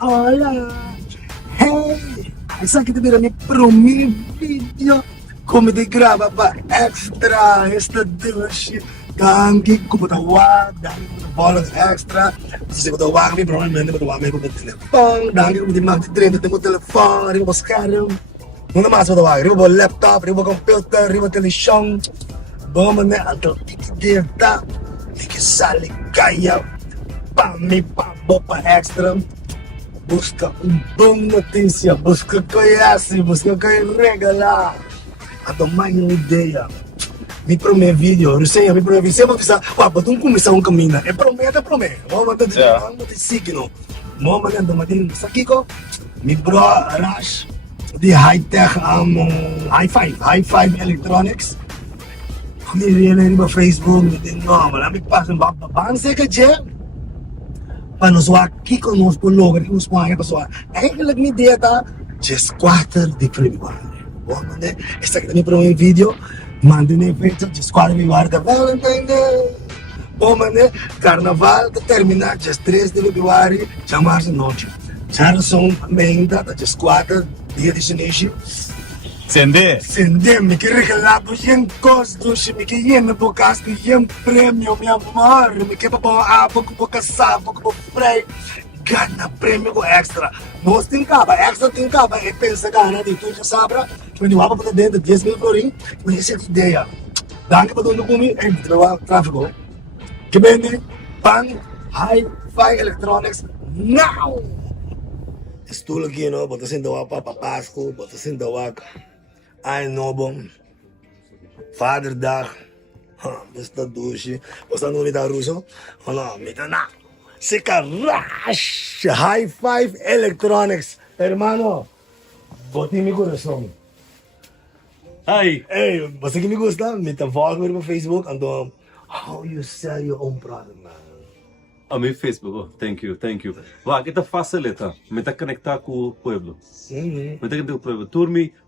Hola! Hey! Essa aqui também é meu primeiro vídeo. Como de grava para extra esta duche. Danke, como da wag, danke como da bolas extra. Se eu da wag, provavelmente eu da wag com o telefone. Danke como de mag de treino, tem o telefone, eu vou scarem. Não mais eu da wag, eu vou laptop, eu vou computer, eu vou televisão. Vamos né, até que tá. Que sale caia. Para mim, para bopa extra. Busca boa notícia, busca conhece, busca regalá. A tomar uma ideia. Mi primeiro vídeo, recém, mi primeiro vídeo, sempre bisa, wah, batung começar caminho. É promete. Vamos dizer, vamos te signo. Vamos mandar uma din sa kiko. Mi bro Rush di high-tech high-five electronics. Mi rin ba Facebook, mi din no, malami pa sa babang se ka je. Panoswa kiko nos pulog, nos mga paswa. Eigenlijk mi dieta just quarter di premio. Vamos né? Esta aqui é meu primeiro vídeo. Mande ne feito just quarter di guarda Valentine. Vamos né? Carnaval termina just 3 de februário, chamar-se noite. Já são bem data just quarter dia de início. Sende, me que regalar yung costo, me que yen na bukas, me yen premio, mi amor, me que papawa po ko kasama ko spray. Gana premio ko extra. Nós tem caba, extra tem caba, e pensa gana dito sa sabra. Quando eu vou para dentro 10,000 florin, me essa ideia. Danke pa doon kumi, trabaho tráfico. Que vende pan hi-fi electronics now. Estou aqui, no, bota sem dawa pa Pasko, bota sem dawa. Ai, Nobom, Vaderdag, besta douche, você não me dá russo? Olha, me dá na. Seca Rush, High-Five Electronics, hermano, bote meu coração. Hi. Hey, você que me gosta, me tá follow no Facebook, então, how you sell your own product, man? Meu Facebook, thank you. Vá, que tá facilita, me tá conectar com o pueblo. Me tá conectar com o pueblo.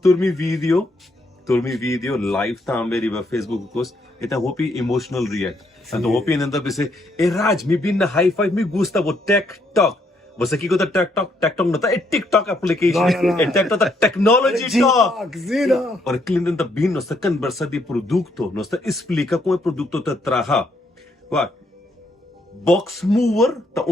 Turmi video live também riba Facebook course. Ita hopi emotional react. Então hopi nanda bise, Raj, me bin na high five, me gusta wo TikTok. Você aqui gosta TikTok não tá, é TikTok application. É TikTok technology talk. Para cliente nanda bin, nós tá conversa de produto, nós tá explica como o produto tá traha. Vá. Box mover tá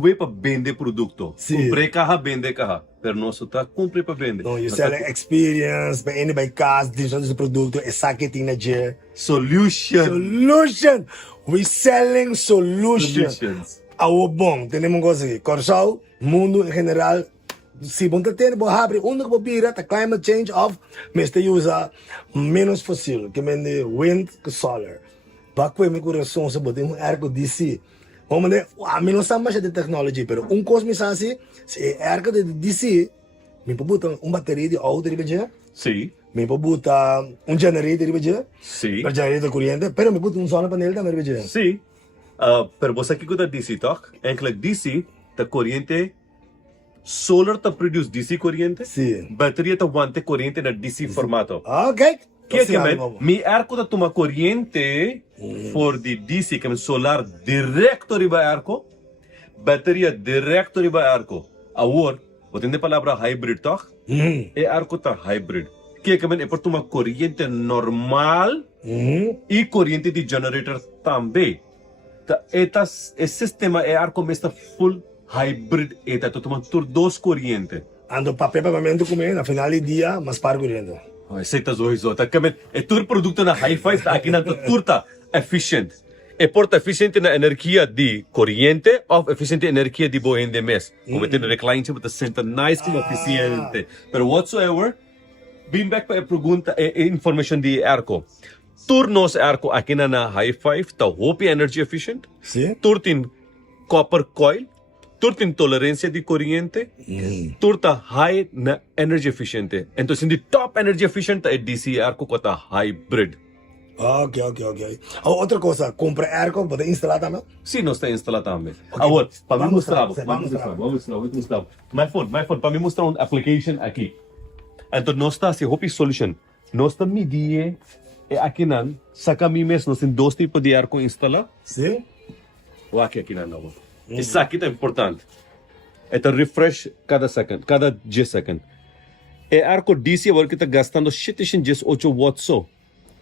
way para vender produto. Compre carro, vende carro. Pero nós tá compre para vender. No, you selling experience, by any by cars, digital produto, essa que na je. Solution. We selling solutions. Awo bom, temos coisa aqui. Corsal, mundo em geral, se bom ter bo abre, onde bo bira, tá climate change of, mas te usa menos fóssil, que vende wind que solar. Bakwe mi coração sa bote um air DC. Vamos né, a mim não sabe mais de tecnologia, pero coisa me sabe se air de DC, me pode botar bateria de auto de beja. Sim. Me pode botar generator de beja. Sim. Para generator corrente, pero me pode solar panel também de beja. Sim. Pero você aqui gosta DC talk, encla DC, tá corrente solar tá produce DC corrente. Sim. Bateria tá aguante corrente na DC formato. Ok. Que mi arco da toma corriente for the DC, que é solar directo riba arco, bateria directo riba arco. Agora, entende a palavra hybrid talk? É arco tá hybrid. Que é por toma corriente normal e corriente de generator também. Esse sistema é arco mesta full hybrid, eta toma tur dos corriente. Ando papel pagamento comer, na final do dia, mas para corrente. Aceita zoizo, tá que é tur produto na hi-fi está aqui na turta efficient. É porta eficiente na energia de corrente ou eficiente na energia de boa de mês. Como tem recline tipo senta nice como eficiente. Pero whatsoever, bem back para a pergunta information de arco. Turnos arco aqui na hi-fi tá hope energy efficient. Sim. Turtin copper coil. Turtin tolerância de corrente, turta high na energy efficiente. Então, se top energy efficient é DC arco com a hybrid. Ok. Outra coisa, compra arco, pode instalar também? Sim, nós temos instalado também. Agora, para me mostrar. My phone, para me mostrar uma application aqui. Então, nós temos esse Hopi Solution. Nós temos medir, aqui não, saca mi mes, nós temos dois tipos de arco instalar. Sim. Ou aqui não. Isso aqui é importante. Ito refresh cada second, cada 10 second. E arco DC agora que está gastando 718 watts só.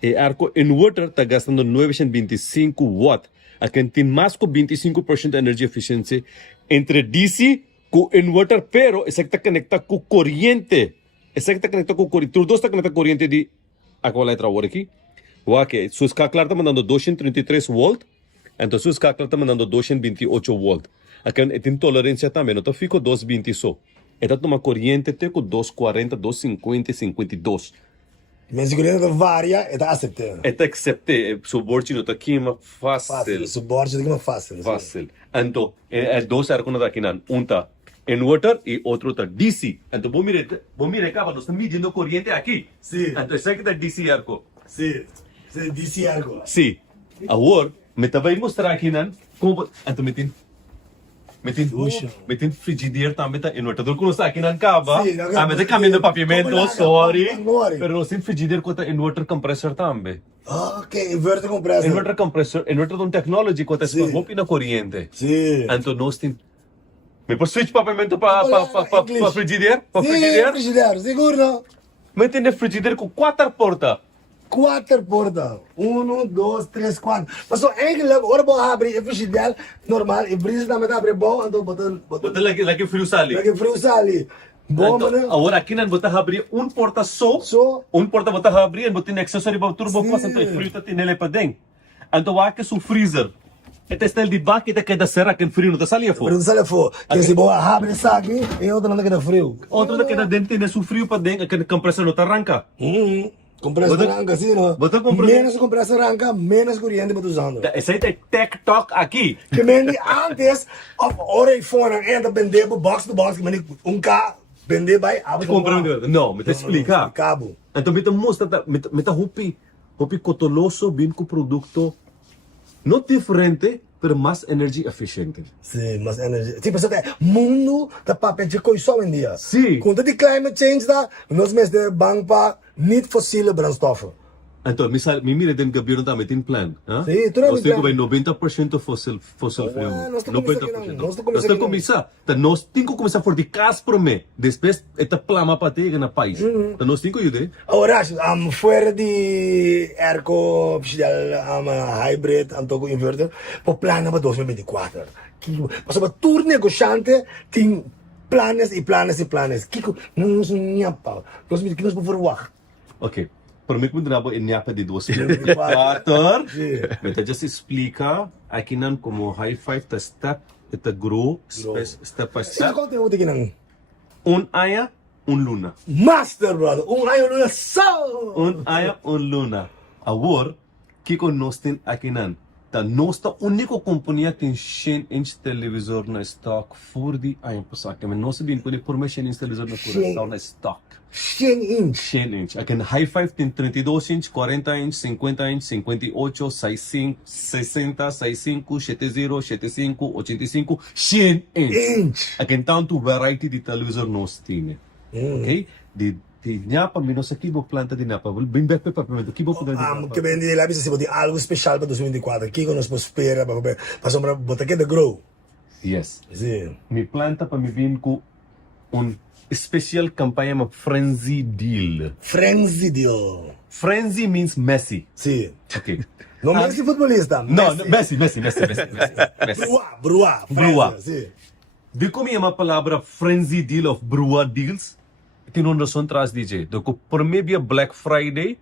E arco inverter está gastando 925 watts. Aqui tem mais que 25% de energia eficiência entre DC com inverter, pero esse está conectado com corrente. Esse está conectado com corrente. Tudo está conectado com corrente de aquela letra agora aqui. Ok, sua calculadora está mandando 233 volt. Então sua calculadora está mandando 228 volt. Aqui tem tolerância também, não fica 220 só. Esta toma corrente tem com 240, 250, 52. Mas corrente varia, está aceitando. Esta accepte, suporte não está aqui, mas fácil. Suporte é fácil. Fácil. Então, dois arcos aqui, um está inverter e outro está DC. Então, vou mirar acaba, nós estamos medindo corrente aqui. Sim. Então, esse aqui está DC arco. Sim. Sim, DC arco. Sim. Agora, me vai mostrar aqui, como... Então, metin frigideira também tá inverter. Quando está aqui na cava, mas é caminho de pavimento, sorry. Pero nós temos frigideira com inverter compressor também. Ok, inverter compressor. Inverter compressor, inverter de technology com essa roupa na corrente. Sim. Então nós temos... Me posso switch pavimento para frigideira? Para frigideira? Sim, frigideira, seguro. Metin frigideira com 4 portas. 4 portas. 1, 2, 3, 4. Mas eigenlijk, agora vou abrir a frigideira normal. E brisa também abre bom, então botar Lagi frio sali. frio sali. Bom, mano. Agora aqui não botar abrir porta só. Porta botar abrir e botar acessório para turbo para sentar frio tá nele para dentro. Então aqui é o freezer. Este está de baixo e queda serra que frio não tá salia fora. Não salia fora. Que se boa abre isso aqui e outra não queda frio. Outra não queda dentro tem o frio para dentro, aquele compressor não tá arranca. Compressor arranca, sim, não? Menos compressor arranca, menos corrente para usando. Esse aí tem tech talk aqui. Que mendi antes, ora iPhone entra vender box to box, que mendi K vender vai abre. Comprando? Não, me tá explicar. Cabo. Então me tá mostra, me tá hopi cotoloso bem com produto não diferente, pero mais energia eficiente. Sim, mais energia. Tipo, você tem mundo da papel de coisa em dia. Sim. Quando de climate change da, nós mesmos de banco para niet fossiele brandstoffen. Então, me mira dentro do governo também tem plano. Sim, tudo nós temos bem. 90% fossil fuel. Nós 90%. Nós temos que começar. Então, nós temos que começar por de casa para mim. Depois, esta plama para ter na país. Então, nós temos que ajudar. Horacio, fora de airco, hybrid, antogo inverter, por plano para 2024. Mas para tour negociante, tem planos e planos e planos. Kiko, não é pau. Nós podemos verwachten. Ok. Para mim, quando eu inhapa de 2024, então já se explica aqui não como high five tá step, tá grow, step by step. Sim, conteúdo aqui não. Aya, luna. Master, brother. Aya, luna, só. Aya, luna. Agora, que com nós tem aqui não. Tá nossa única companhia tem 100-inch televisor na stock for the ano passado. Mas nós temos por mais 100-inch televisor na coração na stock. 100-inch. 100-inch. Aqui na high five tem 32-inch, 40-inch, 50-inch, 58, 65, 60, 65, 70, 75, 85, 100-inch. Aqui tanto variety de televisor nós temos. Ok? De Napa, menos aqui vou planta de Napa. Bem bem para papamento. Aqui vou poder. Que bem de lá se pode algo especial para 2024. Aqui que nós podemos esperar para sombra botar que de grow. Yes. Sim. Me planta para me vir com special campanha uma frenzy deal. Frenzy deal. Frenzy means messy. Sim. Okay. Não Messi futebolista. Não, Messi. Brua. Sim. Vi como é uma palavra frenzy deal of brua deals. Tem uma razão atrás DJ. Donc, por meio Black Friday,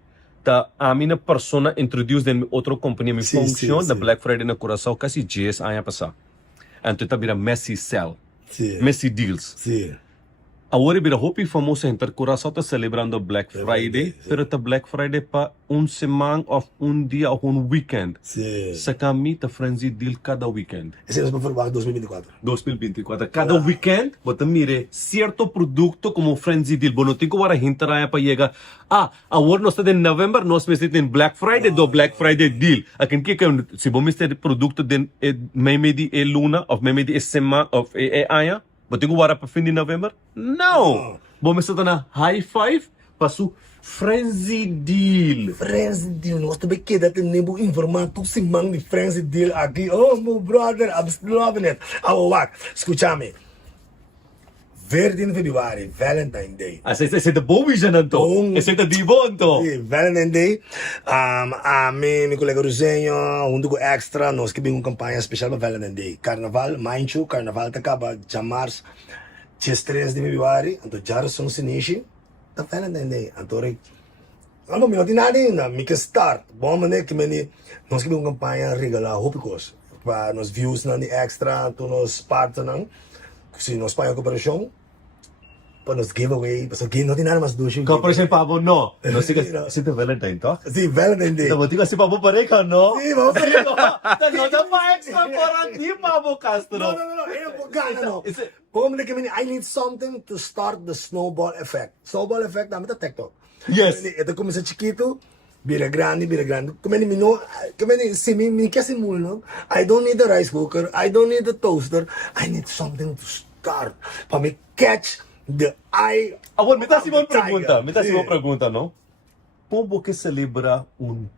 a minha persona introduce em outra companhia, me função da Black Friday na coração, quase 10 anos passar. Então, tá vira Messi Sell. Messi Deals. Sim. Agora, vira hopi famoso em coração tá celebrando Black Friday, pero tá Black Friday pa semana ou dia ou weekend. Sim. Sa kami tá frenzy deal cada weekend. Esse é o para 2024. 2024. Cada weekend, bota mire, certo produto como frenzy deal. Bono, tem que para hintar para chegar. Agora nós estamos em novembro, nós estamos em Black Friday, do Black Friday deal. Aqui que se vamos ter produto de meme de luna, ou meme de semana, ou aia, mas tem que para fim de novembro? Não! Vamos estar na high five, passo frenzy deal. Frenzy deal, nós também queda tendo informar tu se mang de frenzy deal aqui. Oh, meu brother, I'm loving it. Wak, escúchame. 14 de Februari, Valentine Day. Esse é de bom vision então. Bom. Esse é de bom então. Sim, Valentine Day. A mim, meu colega Rosenho, junto com Extra, nós que uma campanha especial para Valentine Day. Carnaval, Mainchu, Carnaval tá acaba de março, dia 3 de Februari, então já são se inicia da Valentine Day. Então, não tem nada ainda, me que start. Bom, mané que nós que uma campanha regalá, hópicos. Para nos views na Extra, tu nos parte não. Se nós fazemos a cooperação, para nos giveaway, para que não tem nada mais do que Corporation Pabo, não. Não sei se é Valentine, tá? sim, Valentine Day. Então, vou te Pabo para aí, não? Sim, vamos fazer. Não dá para extra para ti, Pabo Castro. No, é bugada, não. Como que I need something to start the snowball effect. Snowball effect, dá-me da TikTok. Yes. Ito começa chiquito, vira grande. Como se me quer simular, no? I don't need a rice cooker, I don't need a toaster, I need something to start. Para me catch the eye. Agora, me dá uma Tiger. pergunta, não? Como que celebra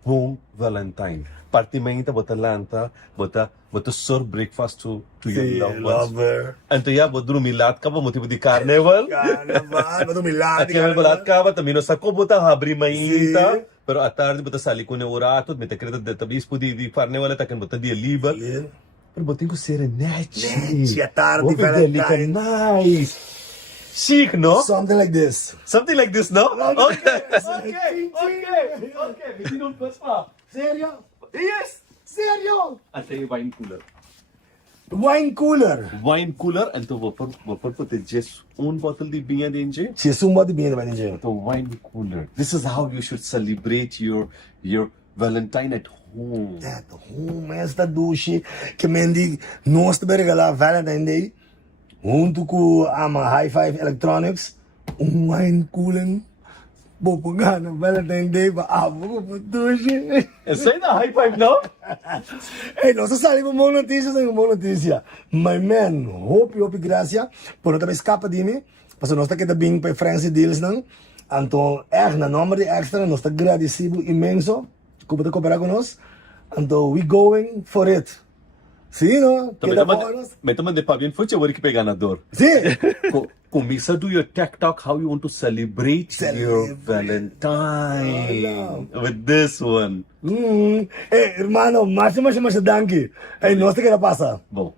bom Valentine? Partimento, bota lanta, bota serve breakfast to your loved ones. Então, já, bota dormir lá, acaba motivo de carnaval. Carnaval, bota milagre. At kami balat ka, também não sabe como botar abrir mainta. Sim. Pero à tarde bota sali com o orato, me acredita de tabis pudi di carnaval tá kan bota dia liba. Pero botin ko serenete. Nete, à tarde, Valentine. Nice. Chic, no? Something like this. Something like this, no? Okay. Okay. Hindi nung pas pa. Sério? Yes. Sério? At yung wine cooler. Wine cooler. Wine cooler, and to vapor put just one bottle de vinha dentro. Ci summa di bine, Valentine. The wine cooler. This is how you should celebrate your Valentine at home. At home, esta douche que mendi nós te regalar Valentine Day. Junto com a High Five Electronics, wine cooler. Bopagana, Valentine Day, pa abo ko douche. Essa aí na high five, não? Hey, nós salimos uma notícia, sem uma notícia. My man, hope graça, por não também escapa de mim, porque nós estamos bem para Francis Deals, não? Então, na nome de Extra, nós estamos agradecidos imenso, como te cooperar com nós. Então, we going for it. Sim, não? Mas também de Pabian foi o que pegar na dor. Sim. Começa do your TikTok how you want to celebrate your Valentine with this one. Hermano, mais danke. Hey, nós te quer passar. Bom.